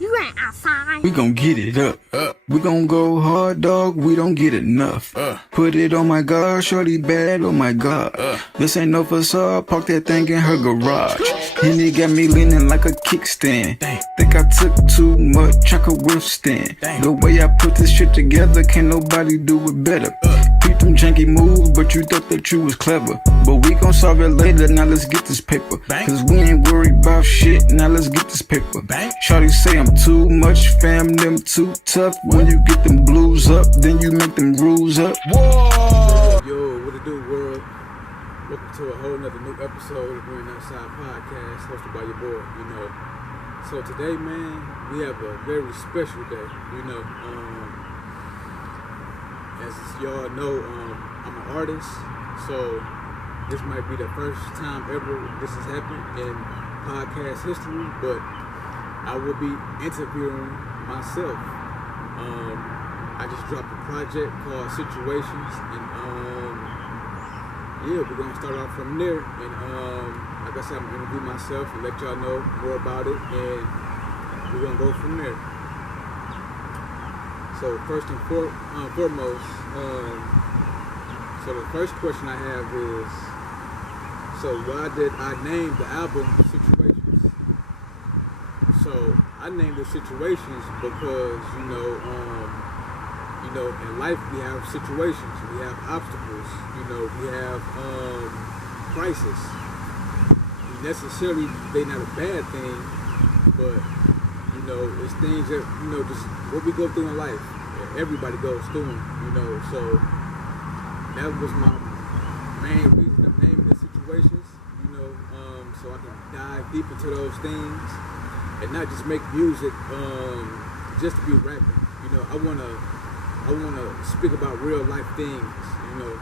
You ain't outside. We gon' get it up. We gon' go hard, dog. We don't get enough. Put it on my God, shorty bad. Oh my God. This ain't no facade. Park that thing in her garage. And it got me leaning like a kickstand. Think I took too much, I could withstand. The way I put this shit together, can't nobody do it better. Beat them janky moves, but you thought that you was clever. But we gon' solve it later, now let's get this paper. Cause we ain't worried about shit, now let's get this paper. Shawty say I'm too much, fam, them too tough. When you get them blues up, then you make them rules up. Whoa! Yo, what it do, world? Welcome to a whole nother new episode of Green Outside Podcast, hosted by your boy, you know. So today, man, we have a very special day, you know. As y'all know, I'm an artist, so this might be the first time ever this has happened in podcast history, but I will be interviewing myself. I just dropped a project called Situations, and yeah, we're gonna start off from there. And like I said, I'm gonna interview myself and let y'all know more about it, and we're gonna go from there. So first and foremost, so the first question I have is, so why did I name the album Situations? So I named it Situations because, you know, in life we have situations, we have obstacles, you know, we have crisis. Necessarily, they're not a bad thing, but you know, it's things that, you know, just what we go through in life. Everybody goes through them, you know. So that was my main reason of naming the Situations, you know, so I can dive deep into those things and not just make music just to be rapping. You know, I wanna speak about real life things, you know.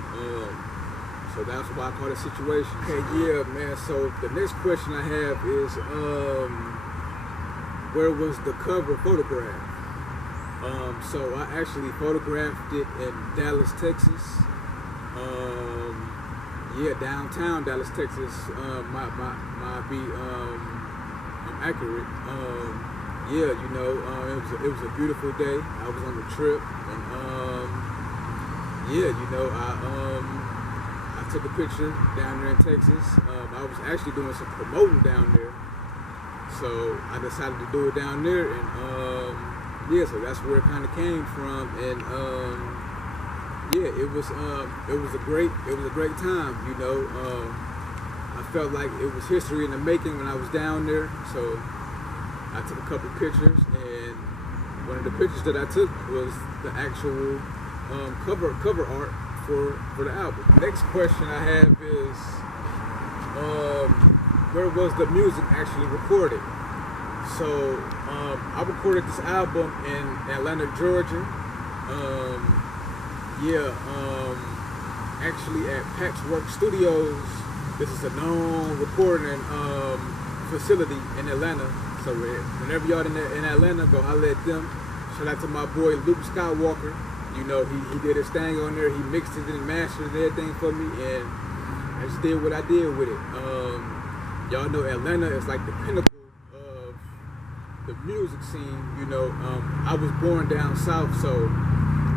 So that's why I call it Situations. Okay, yeah, man. So the next question I have is, where was the cover photographed? So I actually photographed it in Dallas, Texas. Yeah, downtown Dallas, Texas. Might be accurate. Yeah, you know, it was a beautiful day. I was on the trip, and yeah, you know, I took a picture down there in Texas. I was actually doing some promoting down there, so I decided to do it down there, and yeah, so that's where it kind of came from, and yeah, it was a great time, you know. I felt like it was history in the making when I was down there, so I took a couple pictures, and one of the pictures that I took was the actual cover art for the album. Next question I have is, where was the music actually recorded? So I recorded this album in Atlanta, Georgia. Actually at Patchwork Studios. This is a known recording facility in Atlanta. So whenever y'all in Atlanta, go holler at them. Shout out to my boy Luke Skywalker. You know, he did his thing on there. He mixed it and mastered and everything for me, and I just did what I did with it. Y'all know Atlanta is like the pinnacle of the music scene. You know, I was born down south, so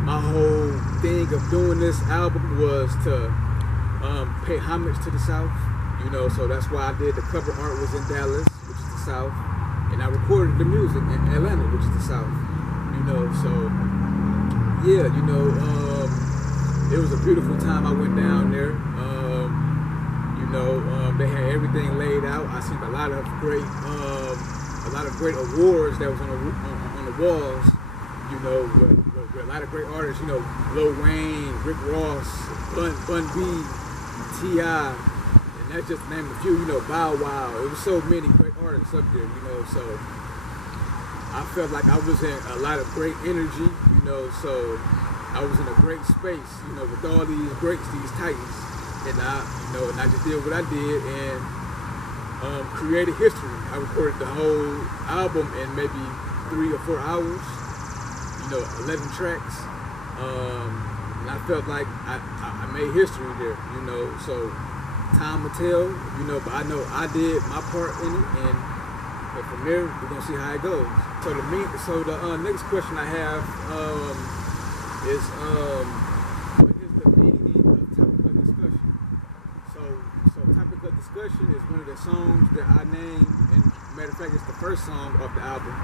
my whole thing of doing this album was to pay homage to the South. You know, so that's why I did the cover art was in Dallas, which is the South, and I recorded the music in Atlanta, which is the South. You know, so yeah, you know, it was a beautiful time. I went down there. You know, they had everything laid out. I seen a lot of great awards that was on the walls. You know, with a lot of great artists. You know, Lil Wayne, Rick Ross, Bun B, T.I., and that's just to name a few. You know, Bow Wow. It was so many great artists up there. You know, so I felt like I was in a lot of great energy, you know, so I was in a great space, you know, with all these greats, these titans, and I just did what I did and created history. I recorded the whole album in maybe 3 or 4 hours, you know, 11 tracks, and I felt like I made history there, you know, so time will tell, you know, but I know I did my part in it, and And from there, we're gonna see how it goes. So the next question I have is what is the meaning of topic of discussion? So topic of discussion is one of the songs that I named, and matter of fact, it's the first song off the album.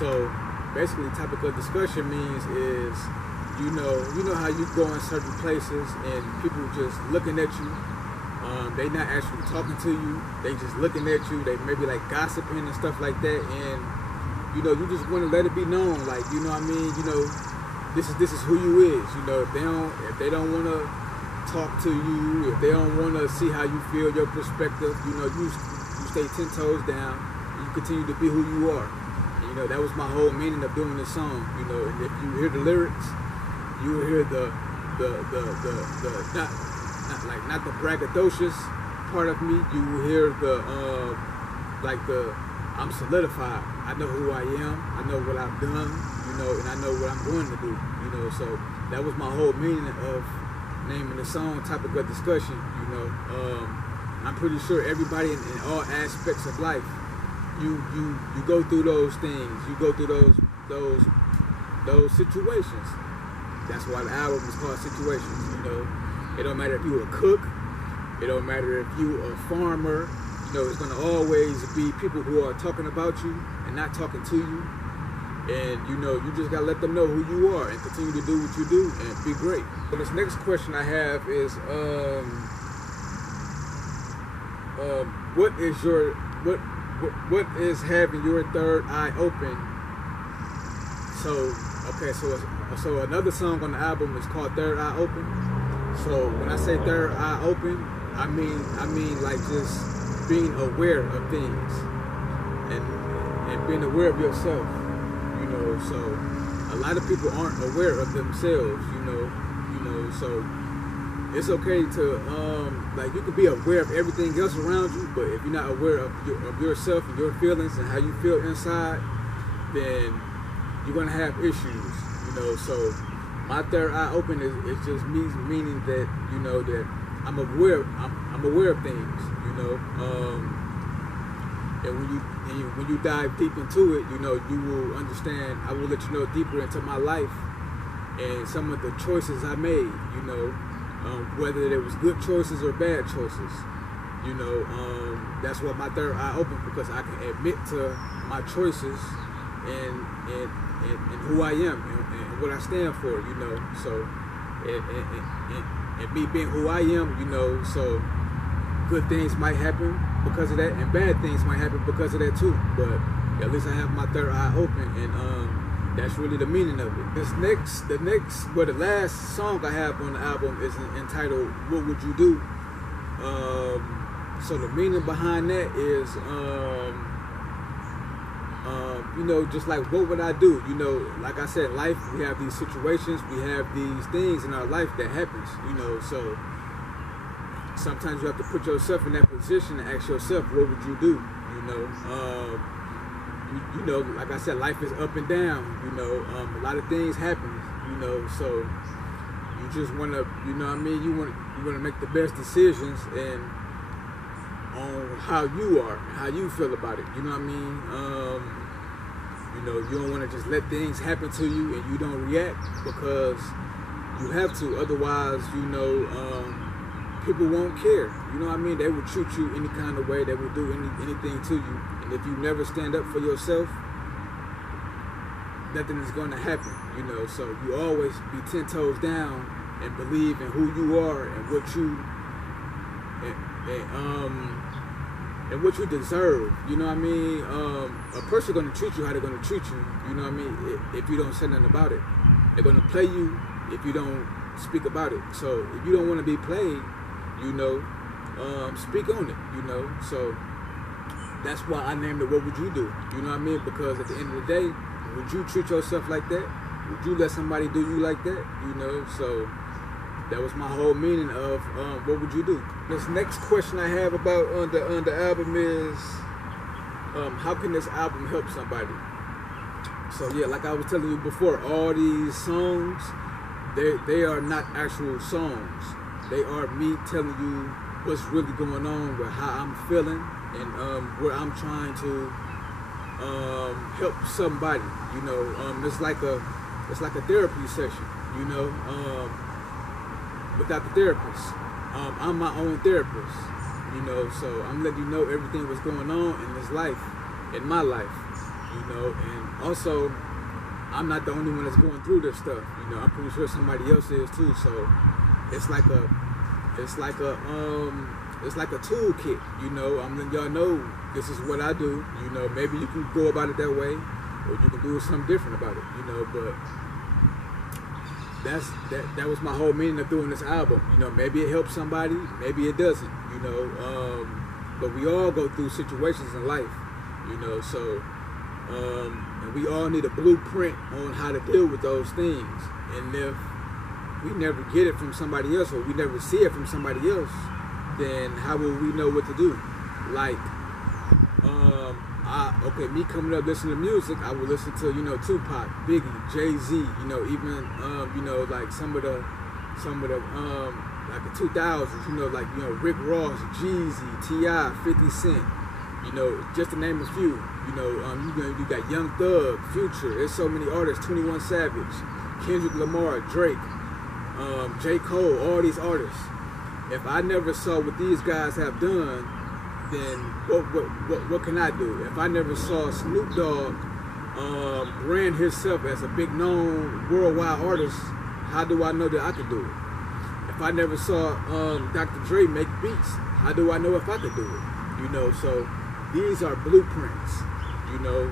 So basically, topic of discussion means is you know how you go in certain places and people just looking at you. They not actually talking to you. They just looking at you. They maybe like gossiping and stuff like that. And you just want to let it be known, like this is who you is. If they don't want to talk to you, if they don't want to see how you feel, your perspective, you stay 10 toes down. And you continue to be who you are. And, that was my whole meaning of doing this song. And if you hear the lyrics, you will hear the not the braggadocious part of me. You will hear the I'm solidified. I know who I am. I know what I've done. And I know what I'm going to do. So that was my whole meaning of naming the song "Topic of Discussion." I'm pretty sure everybody in all aspects of life, you go through those things. You go through those situations. That's why the album is called Situations. It don't matter if you a cook, it don't matter if you a farmer, it's gonna always be people who are talking about you and not talking to you. And you just gotta let them know who you are and continue to do what you do and be great. So this next question I have is what is having your third eye open? So another song on the album is called Third Eye Open. So when I say third eye open, I mean like just being aware of things and being aware of yourself. So a lot of people aren't aware of themselves. So it's okay to you can be aware of everything else around you, but if you're not aware of yourself and your feelings and how you feel inside, then you're gonna have issues. So my third eye open is just meaning that that I'm aware of things. And when you dive deep into it, you will understand. I will let you know deeper into my life and some of the choices I made. Whether it was good choices or bad choices. That's why my third eye open, because I can admit to my choices and who I am and what I stand for. So and me being who I am, so good things might happen because of that, and bad things might happen because of that too. But at least I have my third eye open, and that's really the meaning of it. The last song I have on the album is entitled "What Would You Do?" So the meaning behind that is, just like what would I do? Like I said, life, we have these situations, we have these things in our life that happens. So sometimes you have to put yourself in that position and ask yourself, what would you do? Like I said, life is up and down. A lot of things happen. So you just want to, you want to make the best decisions and on how you are, how you feel about it. You don't want to just let things happen to you and you don't react, because you have to. Otherwise, people won't care. They will treat you any kind of way. They will do anything to you. And if you never stand up for yourself, nothing is going to happen. So you always be 10 toes down and believe in who you are and what you and what you deserve. A person gonna treat you how they're gonna treat you. If you don't say nothing about it, they're gonna play you if you don't speak about it. So if you don't want to be played, speak on it. So that's why I named it "What Would You Do?" Because at the end of the day, would you treat yourself like that? Would you let somebody do you like that? So that was my whole meaning of what would you do? This next question I have about on the album is, how can this album help somebody? So yeah, like I was telling you before, all these songs, they are not actual songs. They are me telling you what's really going on with how I'm feeling and where I'm trying to help somebody. You know, it's like a therapy session. You know, without the therapist, I'm my own therapist. You know, so I'm letting you know everything that's going on in this life, in my life. You know, and also I'm not the only one that's going through this stuff. You know, I'm pretty sure somebody else is too. So it's like a toolkit. You know, I'm letting y'all know this is what I do. You know, maybe you can go about it that way, or you can do something different about it. You know, but that was my whole meaning of doing this album. You know, maybe it helps somebody, maybe it doesn't. You know, but we all go through situations in life. You know, so and we all need a blueprint on how to deal with those things. And if we never get it from somebody else, or we never see it from somebody else, then how will we know what to do? Like, me coming up listening to music, I would listen to, you know, Tupac, Biggie, Jay-Z, you know, even, you know, like some of the, like the 2000s, you know, like, you know, Rick Ross, Jeezy, T.I., 50 Cent, you know, just to name a few. You know, you got Young Thug, Future, there's so many artists, 21 Savage, Kendrick Lamar, Drake, J. Cole, all these artists. If I never saw what these guys have done, then what can I do? If I never saw Snoop Dogg brand himself as a big known worldwide artist, how do I know that I could do it? If I never saw Dr. Dre make beats, how do I know if I could do it? You know, so these are blueprints. You know,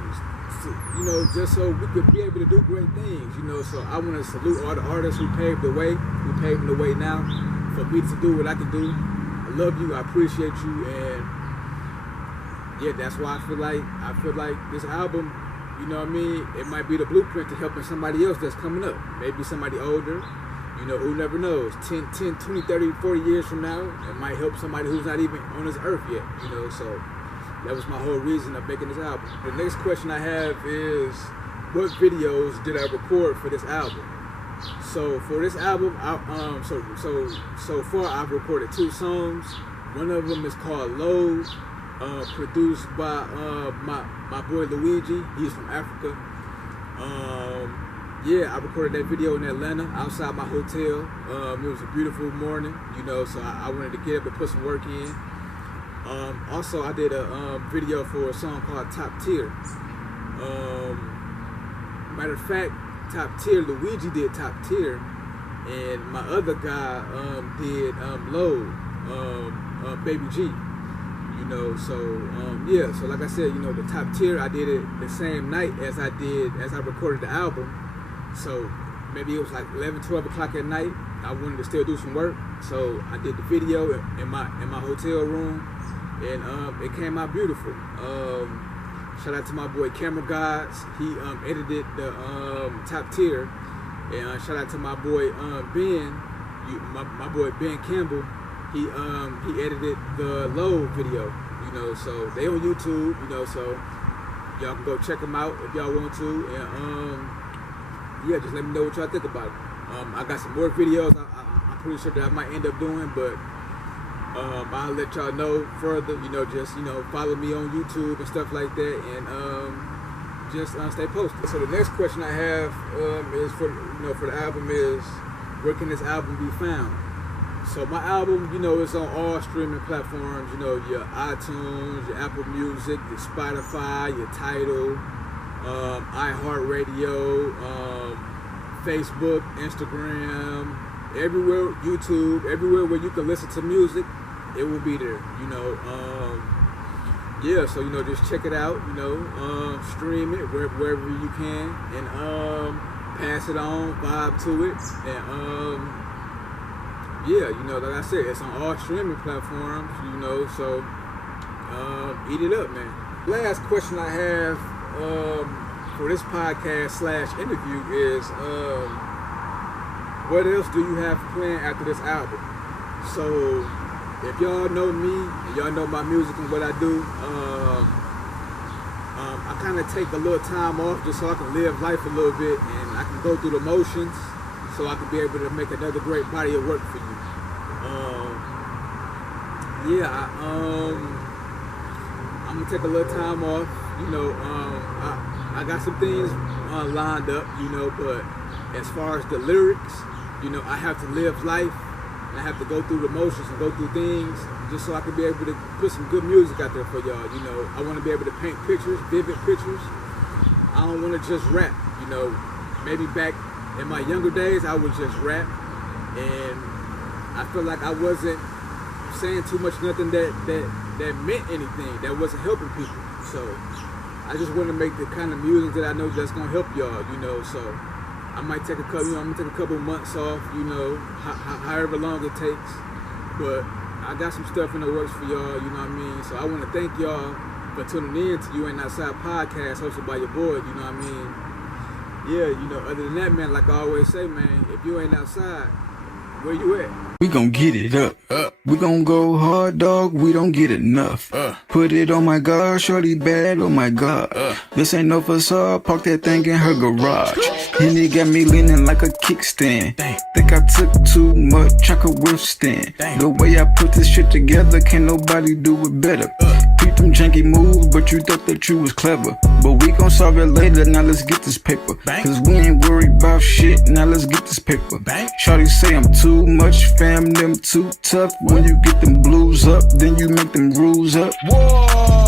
just so we could be able to do great things. You know, so I want to salute all the artists who paved the way, who paving the way now for me to do what I can do. I love you, I appreciate you, and yeah, that's why I feel like this album, you know what I mean, it might be the blueprint to helping somebody else that's coming up. Maybe somebody older, you know, who never knows. 10, 20, 30, 40 years from now, it might help somebody who's not even on this earth yet, you know, so that was my whole reason of making this album. The next question I have is, what videos did I record for this album? So for this album, so far I've recorded 2 songs. One of them is called Low, produced by my boy Luigi. He's from Africa. Yeah, I recorded that video in Atlanta outside my hotel. It was a beautiful morning, you know, so I wanted to get up and put some work in. Also, I did a video for a song called Top Tier. Matter of fact, Top Tier, Luigi did Top Tier, and my other guy did Low, Baby G. You know, so yeah, so like I said, you know, the Top Tier, I did it the same night as I recorded the album. So maybe it was like 11, 12 o'clock at night. I wanted to still do some work, so I did the video in my hotel room, and it came out beautiful. Shout out to my boy Camera Gods. He edited the Top Tier, and shout out to my boy Ben, my boy Ben Campbell. He edited the Low video, you know, so they on YouTube, you know, so y'all can go check them out if y'all want to, and yeah, just let me know what y'all think about it. I got some more videos I'm pretty sure that I might end up doing, but I'll let y'all know further, you know, just, you know, follow me on YouTube and stuff like that, and just stay posted. So the next question I have is for the album is, where can this album be found? So my album, you know, is on all streaming platforms, you know, your iTunes, your Apple Music, your Spotify, your Tidal, iHeartRadio, Facebook, Instagram, everywhere, YouTube, everywhere where you can listen to music, it will be there, you know. Yeah, so, you know, just check it out, you know, stream it wherever you can, and pass it on, vibe to it, and yeah, you know, like I said, it's on all streaming platforms, you know, so eat it up, man. Last question I have for this podcast / interview is, what else do you have planned after this album? So if y'all know me and y'all know my music and what I do, I kind of take a little time off just so I can live life a little bit, and I can go through the motions, so I can be able to make another great body of work for you. Yeah, I'm gonna take a little time off, You know, I got some things lined up, you know, but as far as the lyrics, you know, I have to live life and I have to go through the motions and go through things just so I can be able to put some good music out there for y'all. You know, I want to be able to paint pictures, vivid pictures. I don't want to just rap, you know. Maybe back in my younger days, I would just rap, and I feel like I wasn't saying too much, nothing that meant anything, that wasn't helping people. So I just want to make the kind of music that I know that's gonna help y'all, you know. So I might take a couple, you know, I'm gonna take a couple months off, you know, however long it takes. But I got some stuff in the works for y'all, you know what I mean. So I want to thank y'all for tuning in to You Ain't Outside podcast, hosted by your boy, you know what I mean. Yeah, you know, other than that, man, like I always say, man, if you ain't outside, where you at? We gon' get it up. We gon' go hard, dog. We don't get enough. Put it on my God, shorty bad. Oh my God. This ain't no facade. Park that thing in her garage. And it got me leaning like a kickstand. Think I took too much. I could withstand. The way I put this shit together, can't nobody do it better. Beat them janky moves, but you thought that you was clever. But we gon' solve it later. Now let's get this paper. Cause we ain't worried about shit. Now let's get this paper. Shorty say I'm too much. Fam, them too tough. When you get them blues up, then you make them rules up. Whoa!